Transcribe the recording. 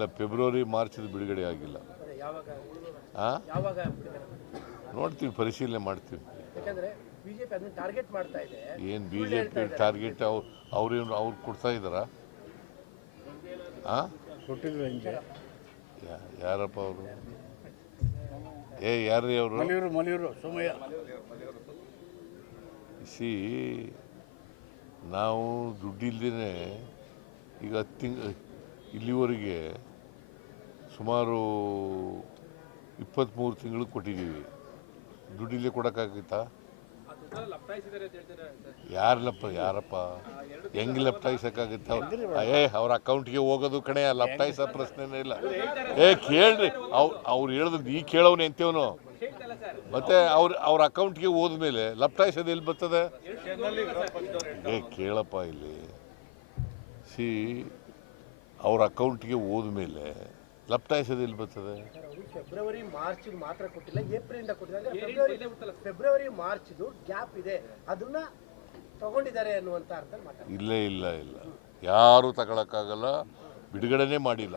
ಇಲ್ಲ ಫೆಬ್ರವರಿ ಮಾರ್ಚ್ದು ಬಿಡುಗಡೆ ಆಗಿಲ್ಲ. ನೋಡ್ತೀವಿ, ಪರಿಶೀಲನೆ ಮಾಡ್ತೀವಿ. ಏನು ಬಿಜೆಪಿ ಟಾರ್ಗೆಟ್ ಅವ್ರು ಕೊಡ್ತಾ ಇದ್ದಾರಾ? ಯಾರಪ್ಪ ಅವರು? ಯಾರ್ರೀ ಅವರು? ಮಲಿಯೂರು ಸೋಮಯ್ಯ. ನಾವು ದುಡ್ಡಿಲ್ದೇ ಈಗ ಇಲ್ಲಿವರೆಗೆ ಸುಮಾರು 23 ತಿಂಗಳು ಕೊಟ್ಟಿದ್ದೀವಿ. ದುಡ್ಡಿಲ್ಲೇ ಕೊಡೋಕ್ಕಾಗುತ್ತಾ? ಯಾರಪ್ಪ ಹೆಂಗೆ ಲಪ್ಟಾಯಿಸೋಕ್ಕಾಗುತ್ತೆ? ಅವ್ರ ಅಕೌಂಟ್ಗೆ ಹೋಗೋದು ಕಣೆ, ಲಪ್ಟಾಯಿಸೋ ಪ್ರಶ್ನೆನೇ ಇಲ್ಲ. ಕೇಳ್ರಿ, ಅವ್ರು ಹೇಳಿದ್ರು ನೀ ಕೇಳೋನು ಎಂತೇವನು? ಮತ್ತೆ ಅವ್ರ ಅಕೌಂಟ್ಗೆ ಹೋದ್ಮೇಲೆ ಲಪ್ಟಾಯಿಸೋದು ಎಲ್ಲಿ ಬರ್ತದೆ? ಕೇಳಪ್ಪ ಇಲ್ಲಿ, ಅವ್ರ ಅಕೌಂಟ್ಗೆ ಹೋದ್ಮೇಲೆ ಲಪ್ಟಾಯಿಸೋದು ಎಲ್ಲಿ ಬರ್ತದೆ? ಫೆಬ್ರವರಿ ಮಾರ್ಚ್ ಮಾತ್ರ ಕೊಟ್ಟಿಲ್ಲ, ಏಪ್ರಿಲ್ ಇಂದ ಕೊಟ್ಟಿದ್ದಾರೆ. ಫೆಬ್ರವರಿ ಮಾರ್ಚ್ ಗ್ಯಾಪ್ ಇದೆ, ಅದನ್ನ ತಗೊಂಡಿದ್ದಾರೆ ಅನ್ನುವಂತ ಅರ್ಥ. ಇಲ್ಲ ಯಾರು ತಗೊಳಕ್ಕಾಗಲ್ಲ, ಬಿಡುಗಡೆನೇ ಮಾಡಿಲ್ಲ.